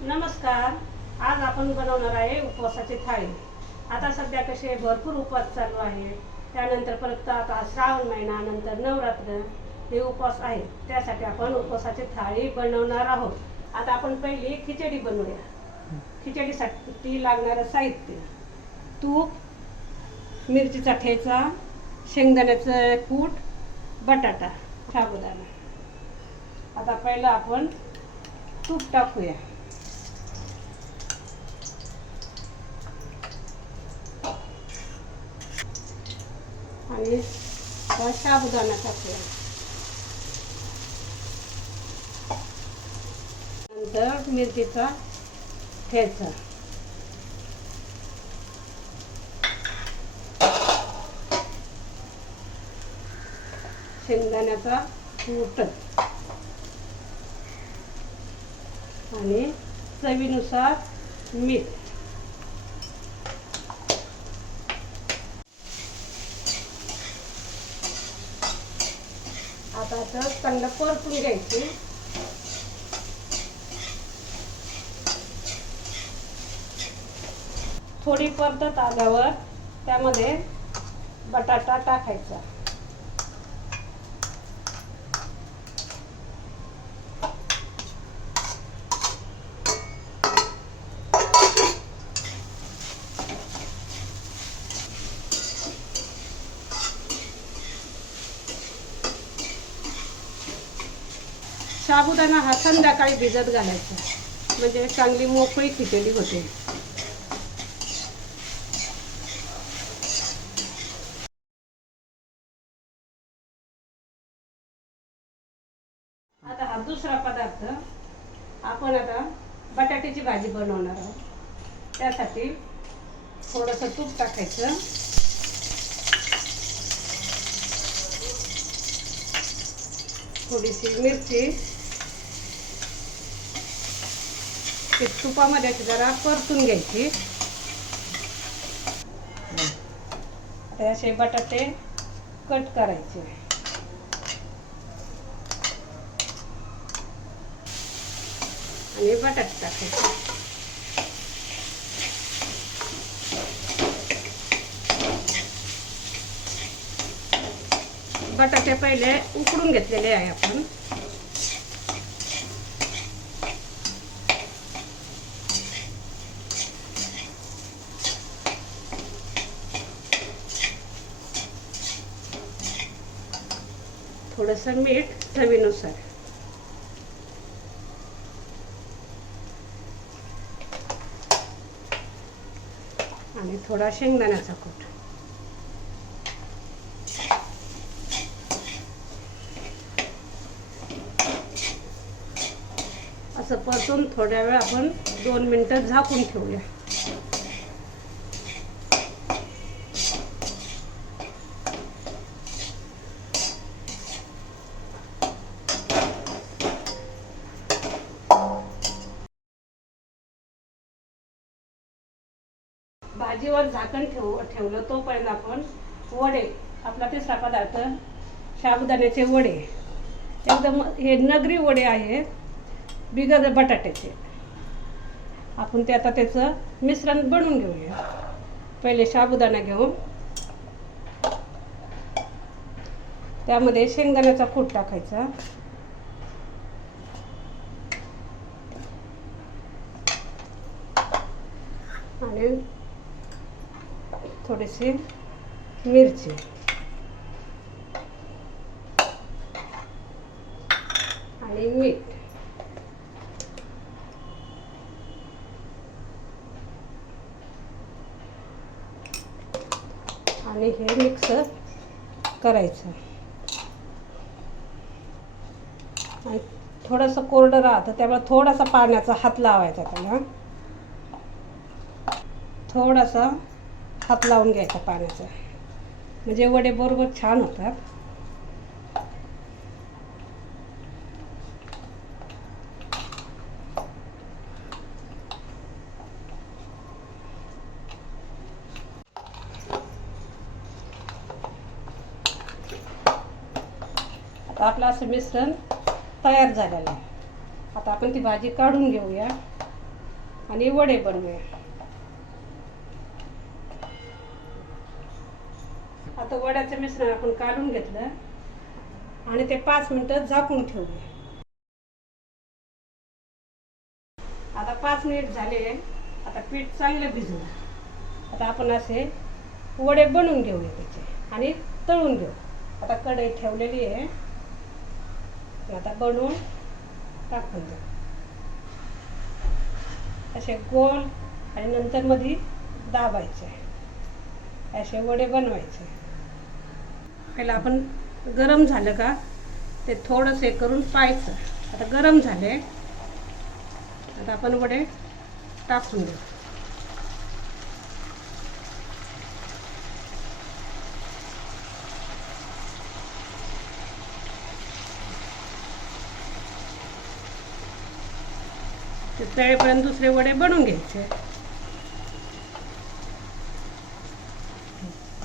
नमस्कार. आज आपण बनवणार आहे उपवासाची थाळी. आता सध्या कसे भरपूर उपवास चालू आहे. त्यानंतर परत आता श्रावण महिना, नंतर नवरात्र हे उपवास आहे. त्यासाठी आपण उपवासाची थाळी बनवणार आहोत. आता आपण पहिली खिचडी बनवूया. खिचडीसाठी लागणारं साहित्य: तूप, मिरचीचा ठेचा, शेंगदाण्याचं कूट, बटाटा, साबुदाणा. आता पहिलं आपण तूप टाकूया आणि साबुदाणा टाकूया. नंतर मिरचीचा ठेचा, शेंगदाण्याचा कूट आणि चवीनुसार मीठ. आता असं चांगलं परतून घ्यायची. थोडी परतत आल्यावर त्यामध्ये बटाटा टाकायचा. साबुदाणा हा संध्याकाळी भिजत घालायचा, म्हणजे चांगली मोकळी खिचडी होते. आता हा दुसरा पदार्थ आपण आता बटाट्याची भाजी बनवणार आहोत. त्यासाठी थोडंसं तूप टाकायचं, थोडीशी मिरची, ते तुपामध्ये जरा परतून घ्यायची. असे बटाटे कट करायचे आणि बटाटे टाकायचे. बटाटे पहिले उकडून घेतलेले आहे आपण. थोडंसं मीठ चवीनुसार आणि थोडा शेंगदाण्याचा कूट. असं परतून थोड्या वेळ आपण 2 मिनिटं झाकून ठेवूया. भाजीवर झाकण ठेवलं तोपर्यंत आपण वडे, आपला तिसरा पदार्थ साबुदाण्याचे वडे, एकदम हे नगरी वडे आहेत बिगर बटाट्याचे. आपण ते आता त्याचं मिश्रण बनवून घेऊया. पहिले साबुदाणा घेऊन त्यामध्ये शेंगदाण्याचा कूट टाकायचा आणि थोडीशी मिरची आणि मीठ आणि हे मिक्स करायचं. आणि थोडंसं कोरडं राहतं, त्यामुळे थोडासा पाण्याचा हात लावायचा. त्याला थोडासा हात लावून घ्यायचा पाण्याचा, म्हणजे वडे बरोबर छान होतात. आता आपलं असं मिश्रण तयार झालेलं आहे. आता आपण ती भाजी काढून घेऊया. आणि वडे बनवूया. आता वड्याचं मिश्रण आपण काढून घेतलं आणि ते 5 मिनिटं झाकून ठेवूया. आता 5 मिनिट झाले. आता पीठ चांगलं भिजलं. आता आपण असे वडे बनवून घेऊया त्याचे आणि तळून घेऊ. आता कढई ठेवलेली आहे. आता बनवून टाकून देऊ असे गोल आणि नंतर मध्ये दाबायचे. असे वडे बनवायचे. पहिला आपण गरम झालं का ते थोडंसं हे करून पाहायचं. आता गरम झाले. आता आपण वडे टाकून देऊ. ते तळेपर्यंत दुसरे वडे बनवून घ्यायचे.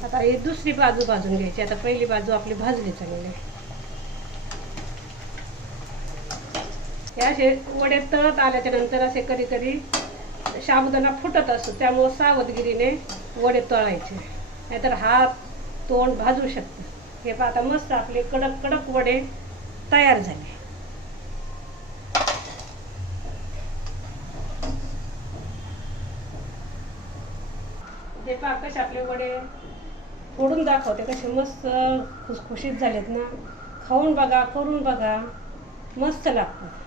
आता ही दुसरी बाजू भाजून घ्यायची. आता पहिली बाजू आपली भाजली चांगली. हे असे वडे तळत आल्याच्या नंतर असे कधी कधी साबुदाणा फुटत असतो, त्यामुळे सावधगिरीने वडे तळायचे, नाहीतर हात तोंड भाजू शकते. हे पहा आता मस्त आपले कडक कडक वडे तयार झाले. हे पहा कसे आपले वडे फोडून दाखवते, कसे मस्त खुसखुशीत झालेत ना. खाऊन बघा, करून बघा, मस्त लागतात.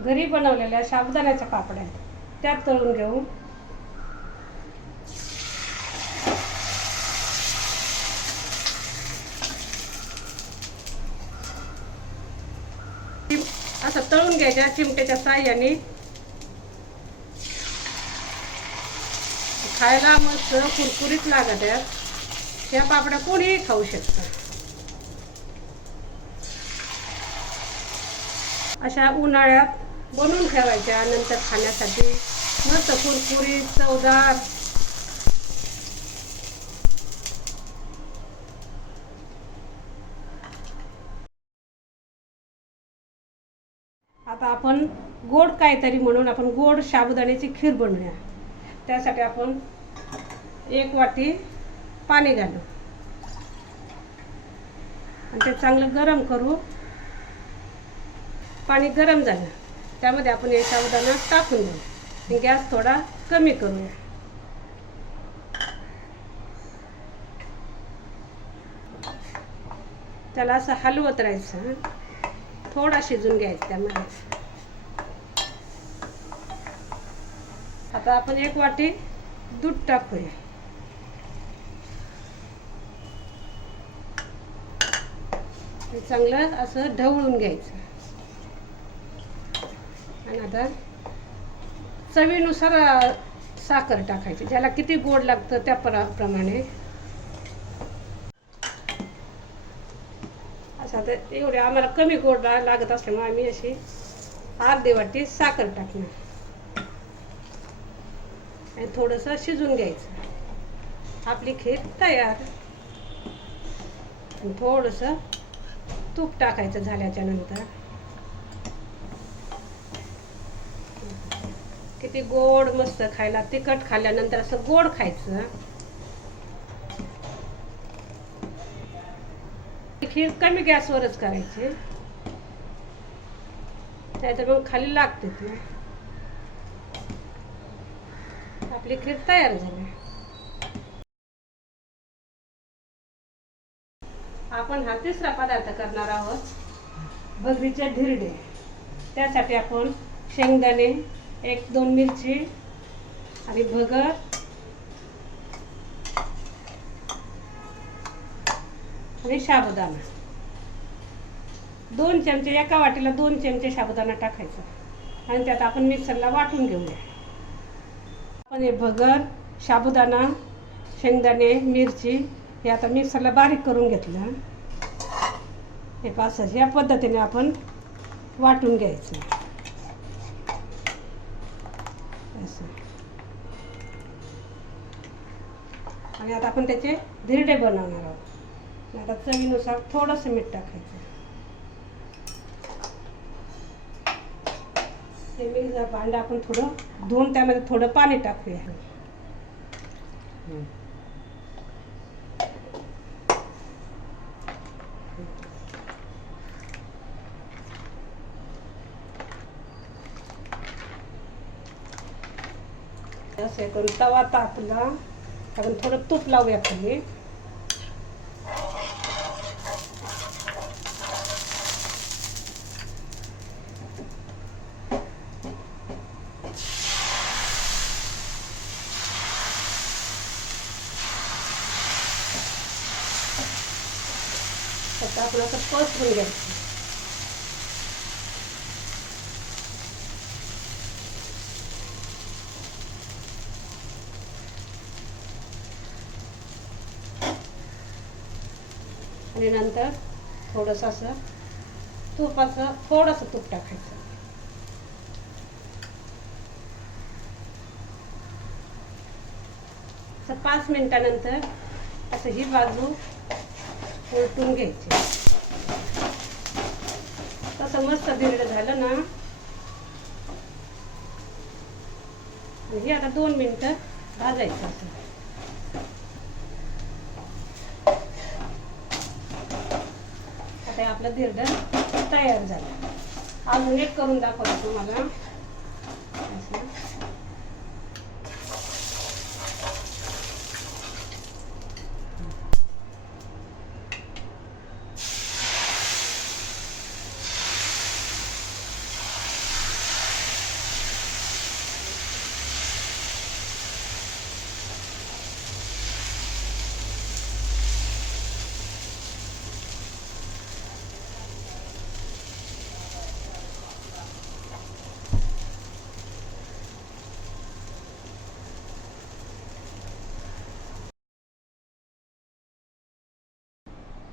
घरी बनवलेल्या साबुदाण्याच्या पापड्या त्यात तळून घेऊ. असं तळून घ्यायच्या चिमट्याच्या साह्याने. खायला मस्त कुरकुरीत लागत आहेत. त्या पापड्या कोणीही खाऊ शकतं. अशा उन्हाळ्यात बनवून ठेवायच्या, नंतर खाण्यासाठी मस्त कुरकुरीत चवदार. आता आपण गोड काहीतरी म्हणून आपण गोड साबुदाण्याची खीर बनवूया. त्यासाठी आपण 1 वाटी पाणी घालू आणि ते चांगलं गरम करू. पाणी गरम झालं त्यामध्ये आपण हे साबुदाणा टाकून देऊ. गॅस थोडा कमी करूया. त्याला असं हलवत राहायचं. थोडा शिजून घ्यायचं त्यामध्ये. आता आपण 1 वाटी दूध टाकूया. हे चांगलं असं ढवळून घ्यायचं. आणि आता चवीनुसार साखर टाकायची, ज्याला किती गोड लागतं त्या प्रमाणे. असं आता एवढे आम्हाला कमी गोड लागत असल्यामुळे आम्ही अशी अर्धी वाटी साखर टाकणार आणि थोडंसं शिजून घ्यायचं. आपली खीर तयार. थोडंसं तूप टाकायचं झाल्याच्या नंतर. किती गोड मस्त खायला. तिखट खाल्ल्यानंतर असं गोड खायचं. खीर कमी गॅसवरच करायची, नाहीतर मग खाली लागते ती. आपली खीर तयार झाली. आपण हा तिसरा पदार्थ करणार आहोत, भगरीचे धिरडे. त्यासाठी आपण शेंगदाणे, 1-2 मिरची आणि भगर आणि साबुदाणा. 2 चमचे, एका वाटीला 2 चमचे साबुदाणा टाकायचा आणि त्यात आपण मिक्सरला वाटून घेऊया. आपण हे भगर, साबुदाणा, शेंगदाणे, मिरची हे आता मिक्सरला बारीक करून घेतलं. हे असं या पद्धतीने आपण वाटून घ्यायचं. असं. आणि आता आपण त्याचे धिरडे बनवणार आहोत. आता चवीनुसार थोडंसं मीठ टाकायचं. हे मिक्सर भांडं आपण थोडं धुवून त्यामध्ये थोडं पाणी टाकूया. असं करून तवा तापला आपण थोडं तूप लावूया खाली. आता आपण असं पसरून घ्यायचं. आणि नंतर थोडंसं असं थोडंसं तूप टाकायचं. असं 5 मिनिटानंतर असं ही बाजू उलटून घ्यायची. तसं मस्त धिरडं झालं ना. हे आता 2 मिनिटं भाजायचं असं. आता आपलं धिरडं तयार झालं. अजून एक करून दाखवतो तुम्हाला.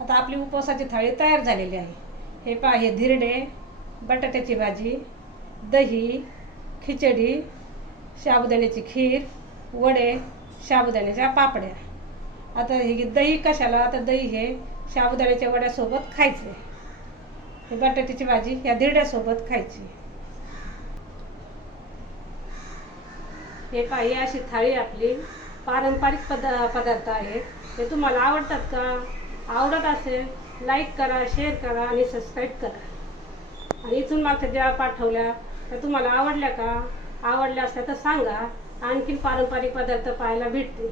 आता आपली उपवासाची थाळी तयार झालेली आहे. हे पहा, हे धिरडे, बटाट्याची भाजी, दही, खिचडी, साबुदाण्याची खीर, वडे, साबुदाण्याच्या पापड्या. आता हे दही कशाला? आता दही हे साबुदाण्याच्या वड्यासोबत खायचे. हे बटाट्याची भाजी या धिरड्यासोबत खायची. हे पहा, ही अशी थाळी आपली पारंपरिक पदार्थ आहेत. हे तुम्हाला आवडतात का? आवडत असेल लाईक करा, शेअर करा आणि सबस्क्राईब करा. आणि इथून मागच्या ज्या पाठवल्या त्या तुम्हाला आवडल्या का? आवडल्या असल्या तर सांगा. आणखीन पारंपरिक पदार्थ पाहायला भेटतील.